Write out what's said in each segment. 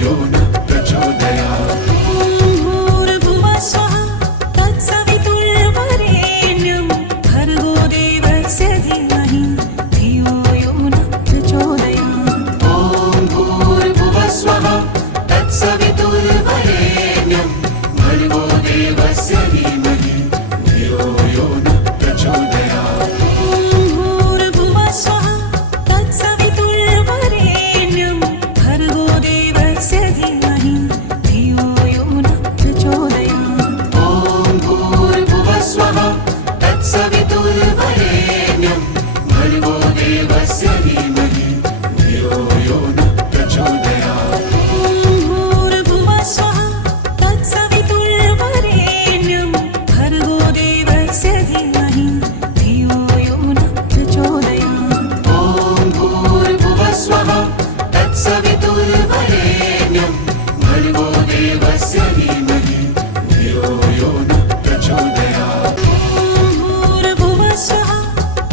यो न प्रचोदयात्। भूर्भुवः स्वः तत्सवितुर्वरेण्यं भर्गो देवस्य धीमहि धियो यो न प्रचोदयात्। ॐ भूर्भुवः स्वः तत्सवितुर्वरेण्यं भर्गो देवस्य धीमहि धियो यो न प्रचोदयात्। भूर्भुवः स्वः तत्सवितुर्वरेण्यं भर्गो देवस्य धीमहि धियो यो न प्रचोदयात्। ॐ भूर्भुवः स्वः तत्सवितुर्वरेण्यं भर्गो देवस्य धीमहि धियो यो न प्रचोदयात्। भूर्भुवः स्वः तत्सवितुर्वरेण्यं भर्गो देवस्य धीमहि धियो यो न प्रचोदयात्। ॐ भूर्भुवः स्वः तत्सवितुर्वरेण्यं भर्गो देवस्य धीमहि धियो यो न प्रचोदयात्। भूर्भुवः स्वः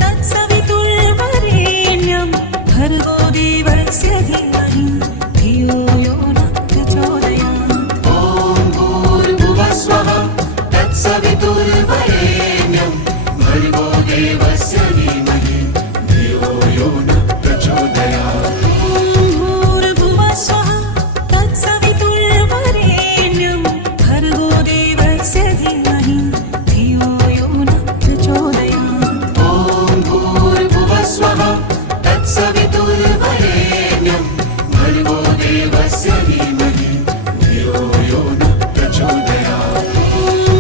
तत्सवितुर्वरेण्यं भर्गो देवस्य धीमहि धियो यो न प्रचोदयात्। ॐ भूर्भुवः स्वः तत्सवितुर्वरेण्यं भर्गो देवस्य धीमहि धियो यो न प्रचोदयात्। भूर्भुवः स्वः तत्सवितुर्वरेण्यं भर्गो देवस्य धीमहि धियो यो न प्रचोदयात्। ॐ भूर्भुवः स्वः तत्सवितुर्वरेण्यं भर्गो देवस्य धीमहि धियो यो न प्रचोदयात्।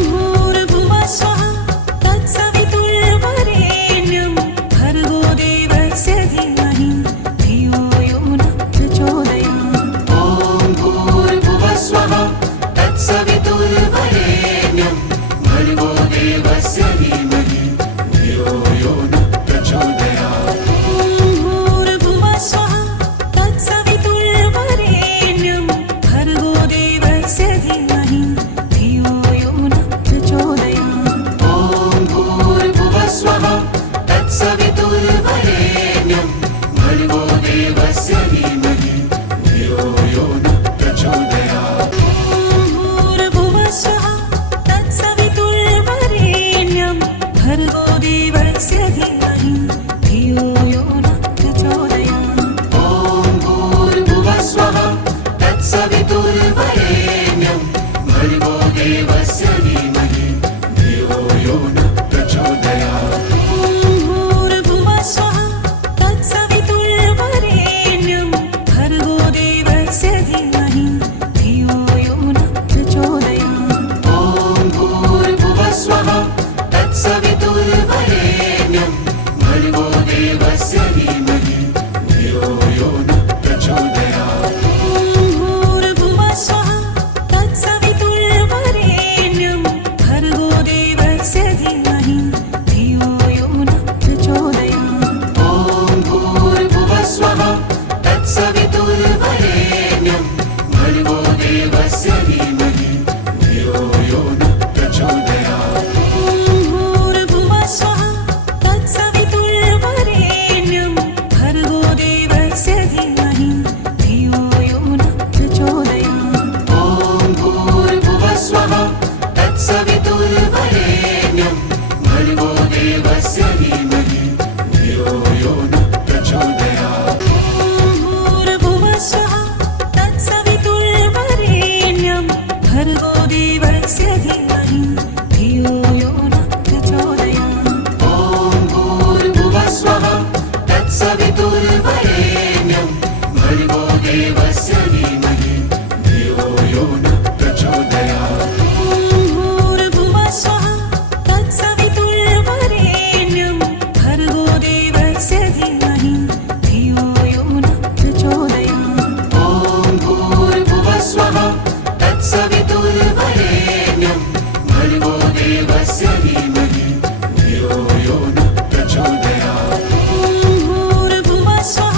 भूर्भुवः स्वः तत्सवितुर्वरेण्यं भर्गो देवस्य धीमहि धियो यो न प्रचोदयात्। ॐ भूर्भुवः स्वः तत्सवितुर्वरेण्यं भर्गो देवस्य धीमहि धियो यो न प्रचोदयात्। भूर्भुवः स्वः तत्सवितुर्वरेण्यं भर्गो देवस्य धीमहि धियो यो न प्रचोदयात्। ॐ भूर्भुवः स्वः तत्सवितुर्वरेण्यं भर्गो देवस्य धीमहि धियो यो न प्रचोदयात्। भूर्भुवः स्वः तत्सवितुर्वरेण्यं भर्गो देवस्य धीमहि धियो यो न प्रचोदयात्। ॐ भूर्भुवः स्वः तत्सवितुर्वरेण्यं भर्गो देवस्य धीमहि धियो यो न प्रचोदयात्। भूर्भुवः स्वः तत्सवितुर्वरेण्यं भर्गो देवस्य धीमहि धियो यो न प्रचोदयात्। ॐ भूर्भुवः स्वः तत्सवितुर्वरेण्यं भर्गो देवस्य धीमहि धियो यो न प्रचोदयात्। भूर्भुवः स्वः तत्सवितुर्वरेण्यं भर्गो देवस्य धीमहि धियो यो न प्रचोदयात्। ॐ भूर्भुवः स्वः तत्सवितुर्वरेण्यं भर्गो देवस्य धीमहि धियो यो न प्रचोदयात्। भूर्भुवः स्वः तत्सवितुर्वरेण्यं भर्गो देवस्य धीमहि धियो यो न प्रचोदयात्। ॐ भूर्भुवः स्वः तत्सवितुर्वरेण्यं भर्गो देवस्य धीमहि धियो यो न प्रचोदयात्। भूर्भुवः स्वः तत्सवितुर्वरेण्यं भर्गो देवस्य धीमहि धियो यो न प्रचोदयात्। ॐ भूर्भुवः स्वः तत्सवितुर्वरेण्यं भर्गो देवस्य धीमहि धियो यो न प्रचोदयात्। भूर्भुवः स्वः तत्सवितुर्वरेण्यं भर्गो देवस्य धीमहि धियो यो न प्रचोदयात्। ॐ भूर्भुवः स्वः तत्सवितुर्वरेण्यं भर्गो देवस्य धीमहि धियो यो न प्रचोदयात्। भूर्भुवः स्वः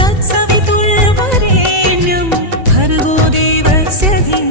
तत्सवितुर्वरेण्यं भर्गो देवस्य धीमहि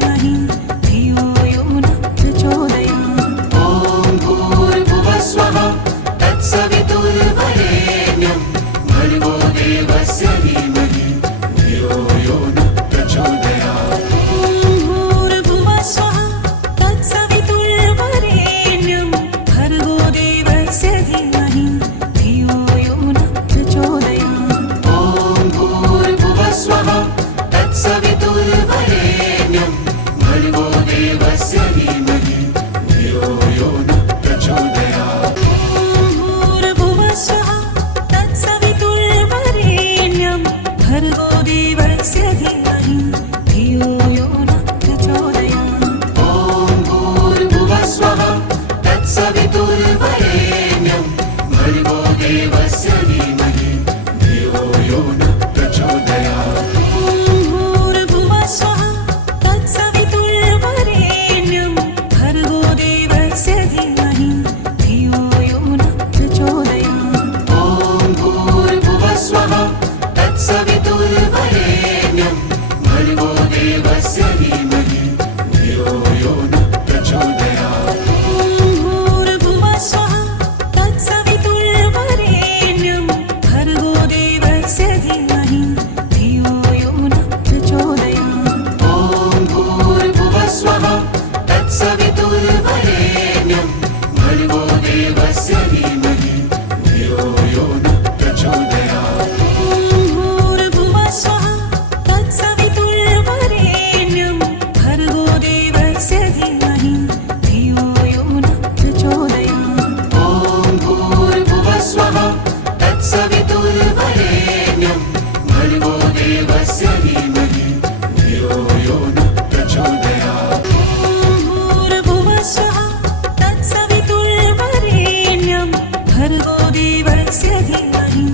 देवस्य धीमहि धियो यो नः प्रचोदयात् भूर्भुवः स्वः तत्सवितुर्वरेण्यं भर्गो देवस्य धीमहि धियो यो नः प्रचोदयात् ॐ भूर्भुवः स्वः तत्सवितुर्वरेण्यं भर्गो देवस्य धीमहि धियो यो नः प्रचोदयात् भूर्भुवः स्वः तत्सवितुर्वरेण्यं भर्गो देवस्य धीमहि धियो यो नः प्रचोदयात् ॐ भूर्भुवः स्वः तत्सवितुर्वरेण्यं भर्गो देवस्य धीमहि धियो यो नः प्रचोदयात् भूर्भुवः स्वः तत्सवितुर्वरेण्यं भर्गो देवस्य धीमहि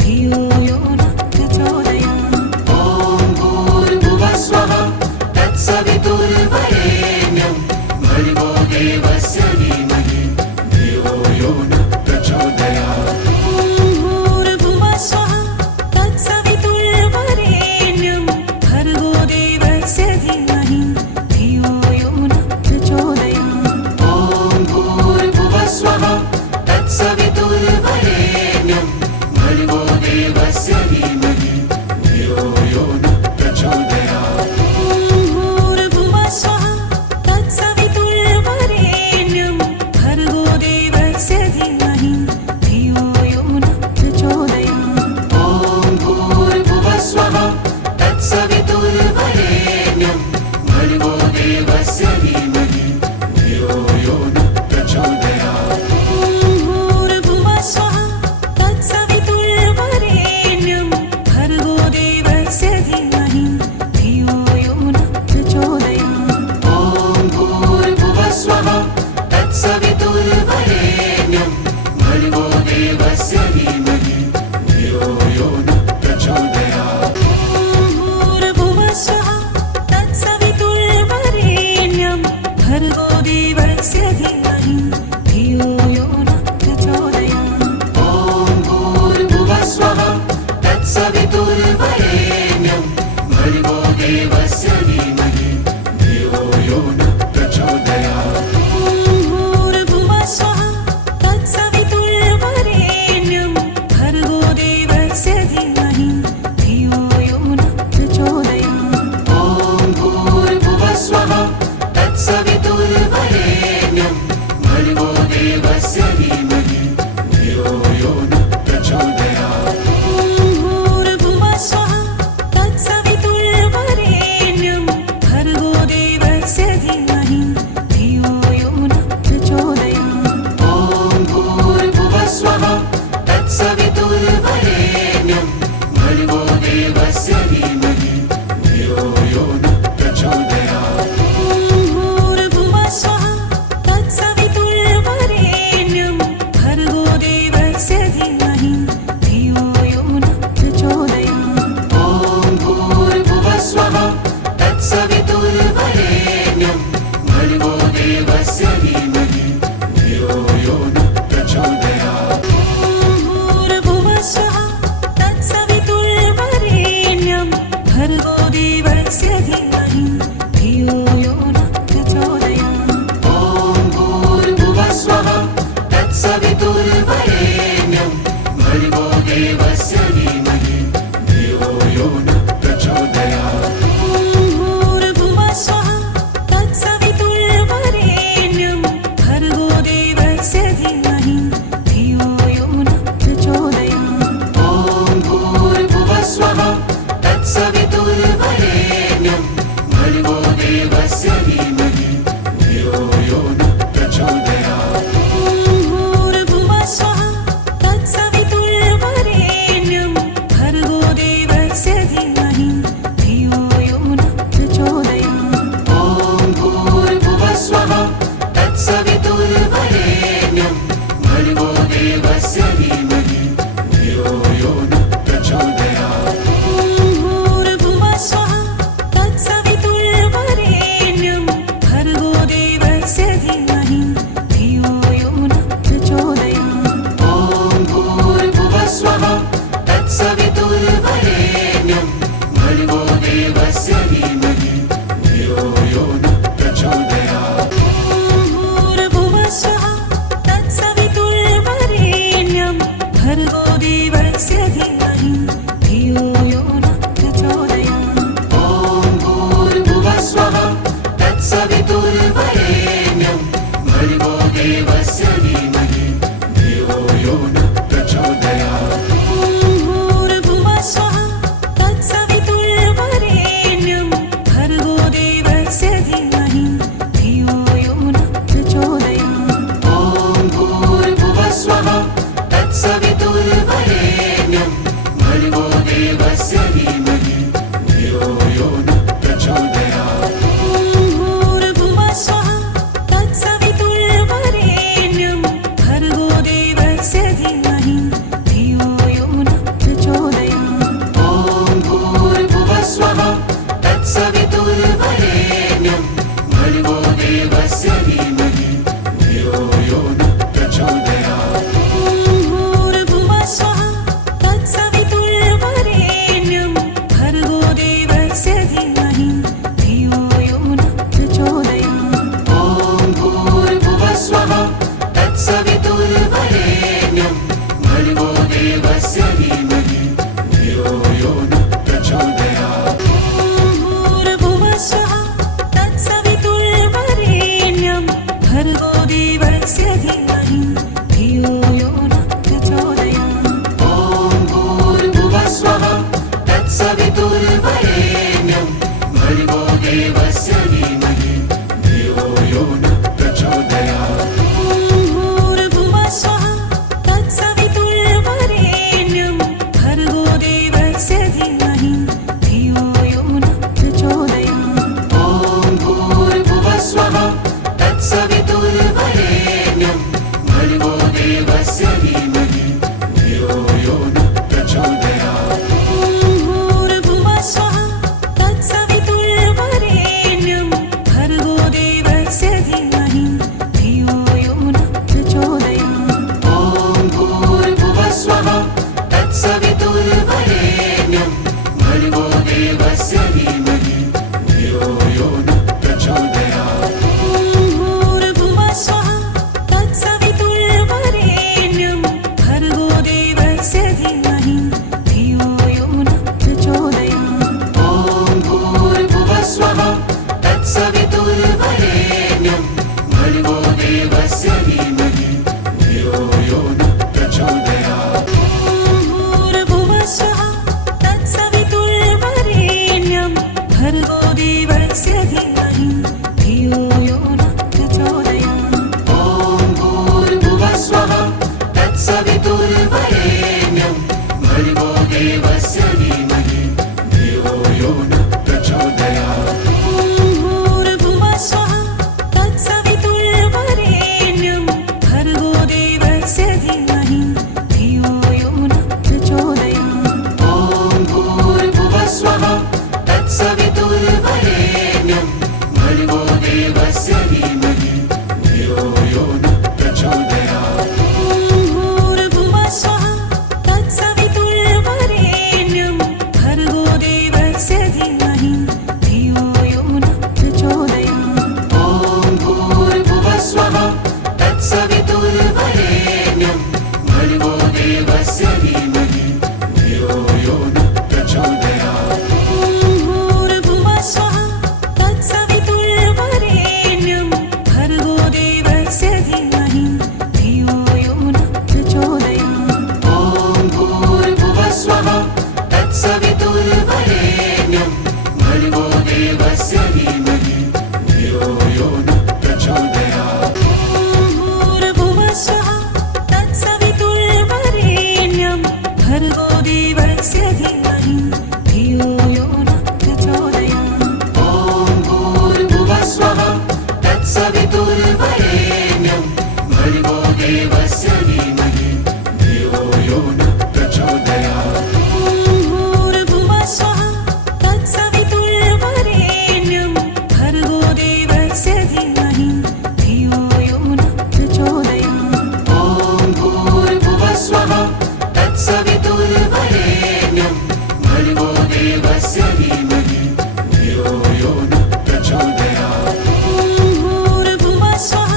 धियो यो नः प्रचोदयात् ॐ भूर्भुवः स्वः तत्सवितुर्वरेण्यं भर्गो देवस्य धीमहि धियो यो नः प्रचोदयात् भूर्भुवः स्वः तत्सवितुर्वरेण्यं भर्गो देवस्य धीमहि सवितुर्वरेण्यं भर्गो देवस्य धीमहि धियो यो न प्रचोदयात् भूर्भुवः स्वः तत्सवितुर्वरेण्यं भर्गो देवस्य धीमहि धियो यो न प्रचोदयात् ॐ भूर्भुवः स्वः तत्सवितुर्वरेण्यं भर्गो देवस्य धीमहि धियो यो न प्रचोदयात् भूर्भुवः स्वः तत्सवितुर्वरेण्यं भर्गो देवस्य धीमहि धियो यो न प्रचोदयात् ॐ भूर्भुवः स्वः तत्सवितुर्वरेण्यं भर्गो देवस्य धीमहि धियो यो न प्रचोदयात् भूर्भुवः स्वः तत्सवितुर्वरेण्यं भर्गो देवस्य धीमहि धियो यो न प्रचोदयात् ॐ भूर्भुवः स्वः तत्सवितुर्वरेण्यं भर्गो देवस्य धीमहि धियो यो न प्रचोदयात् भूर्भुवः स्वः तत्सवितुर्वरेण्यं भर्गो देवस्य धीमहि धियो यो न प्रचोदयात् ॐ भूर्भुवः स्वः तत्सवितुर्वरेण्यं भर्गो देवस्य धीमहि धियो यो न प्रचोदयात् भूर्भुवः स्वः तत्सवितुर्वरेण्यं भर्गो देवस्य धीमहि धियो यो न प्रचोदयात् ॐ भूर्भुवः स्वः तत्सवितुर्वरेण्यं भर्गो देवस्य धीमहि धियो यो न प्रचोदयात् भूर्भुवः स्वः तत्सवितुर्वरेण्यं भर्गो देवस्य धीमहि धियो यो न प्रचोदयात् ॐ भूर्भुवः स्वः तत्सवितुर्वरेण्यं भर्गो देवस्य धीमहि धियो यो न प्रचोदयात् भूर्भुवः स्वः तत्सवितुर्वरेण्यं भर्गो देवस्य धीमहि धियो यो न प्रचोदयात् ॐ भूर्भुवः स्वः तत्सवितुर्वरेण्यं भर्गो देवस्य धीमहि धियो यो न प्रचोदयात् भूर्भुवः स्वः तत्सवितुर्वरेण्यं भर्गो देवस्य धीमहि धियो यो न प्रचोदयात् ॐ भूर्भुवः स्वः तत्सवितुर्वरेण्यं भर्गो देवस्य धीमहि धियो यो न प्रचोदयात् भूर्भुवः स्वः तत्सवितुर्वरेण्यं भर्गो देवस्य धीमहि धियो यो न प्रचोदयात् ॐ भूर्भुवः स्वः तत्सवितुर्वरेण्यं भर्गो देवस्य धीमहि धियो यो न प्रचोदयात् भूर्भुवः स्वः तत्सवितुर्वरेण्यं भर्गो देवस्य धीमहि धियो यो न प्रचोदयात् ॐ भूर्भुवः स्वः तत्सवितुर्वरेण्यं भर्गो देवस्य धीमहि धियो यो न प्रचोदयात् भूर्भुवः स्वः तत्सवितुर्वरेण्यं भर्गो देवस्य धीमहि धियो यो न प्रचोदयात् ॐ भूर्भुवः स्वः तत्सवितुर्वरेण्यं भर्गो देवस्य धीमहि धियो यो न प्रचोदयात् भूर्भुवः स्वः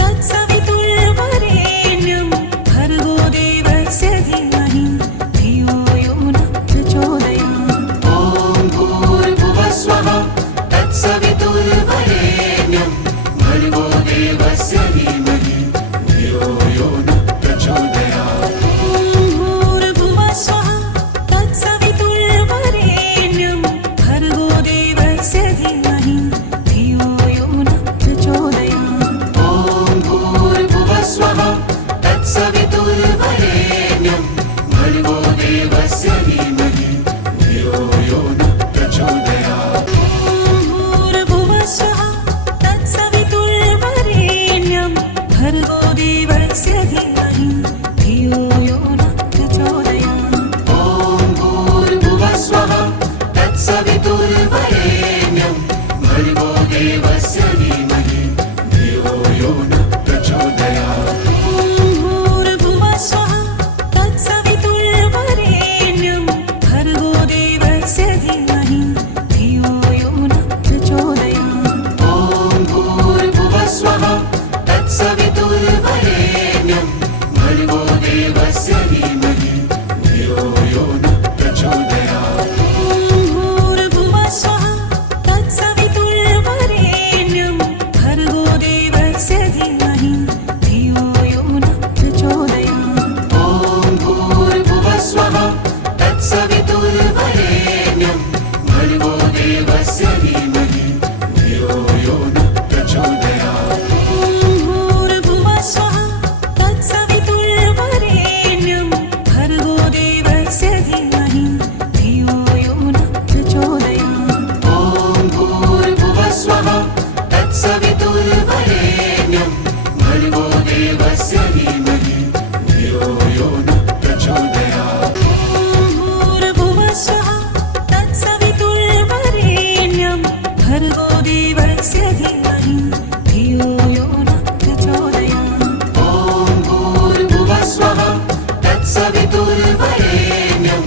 तत्सवितुर्वरेण्यं भर्गो देवस्य धीमहि धियो यो न प्रचोदयात् ॐ भूर्भुवः स्वः तत्सवितुर्वरेण्यं भर्गो देवस्य धीमहि धियो यो न प्रचोदयात् भूर्भुवः स्वः तत्सवितुर्वरेण्यं भर्गो देवस्य धीमहि धियो यो न प्रचोदयात् ॐ भूर्भुवः स्वः तत्सवितुर्वरेण्यं भर्गो देवस्य धीमहि धियो यो न प्रचोदयात् भूर्भुवः स्वः तत्सवितुर्वरेण्यं देवस्य धीमहि धियो यो नः प्रचोदयात्। ॐ भूर्भुवः स्वः तत्सवितुर्वरेण्यं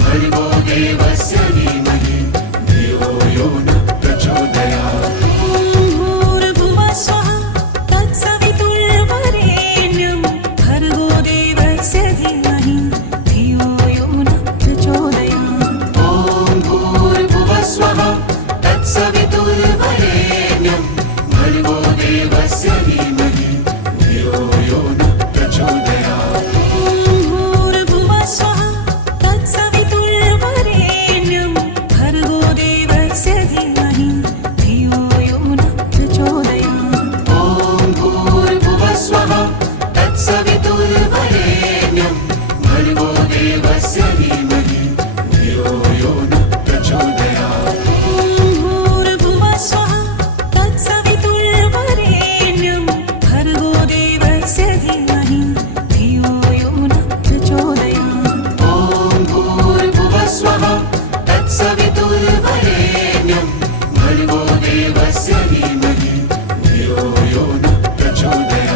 भर्गो देवस्य धीमहि धियो यो नः प्रचोदयात्। भूर्भुवः स्वः तत्सवितुर्वरेण्यं भर्गो देवस्य धीमहि धियो यो नः प्रचोदयात्। ॐ भूर्भुवः स्वः तत्सवितुर्वरेण्यं भर्गो देवस्य धीमहि धियो यो नः प्रचोदयात्। भूर्भुवः स्वः तत्सवितुर्वरेण्यं भर्गो देवस्य धीमहि धियो यो नः प्रचोदयात्। ॐ भूर्भुवः स्वः तत्सवितुर्वरेण्यं भर्गो देवस्य धीमहि धियो यो नः प्रचोदयात्। भूर्भुवः स्वः तत्सवितुर्वरेण्यं भर्गो देवस्य धीमहि धियो यो नः प्रचोदयात्। ॐ भूर्भुवः स्वः तत्सवितुर्वरेण्यं भर्गो देवस्य धीमहि धियो यो नः प्रचोदयात्।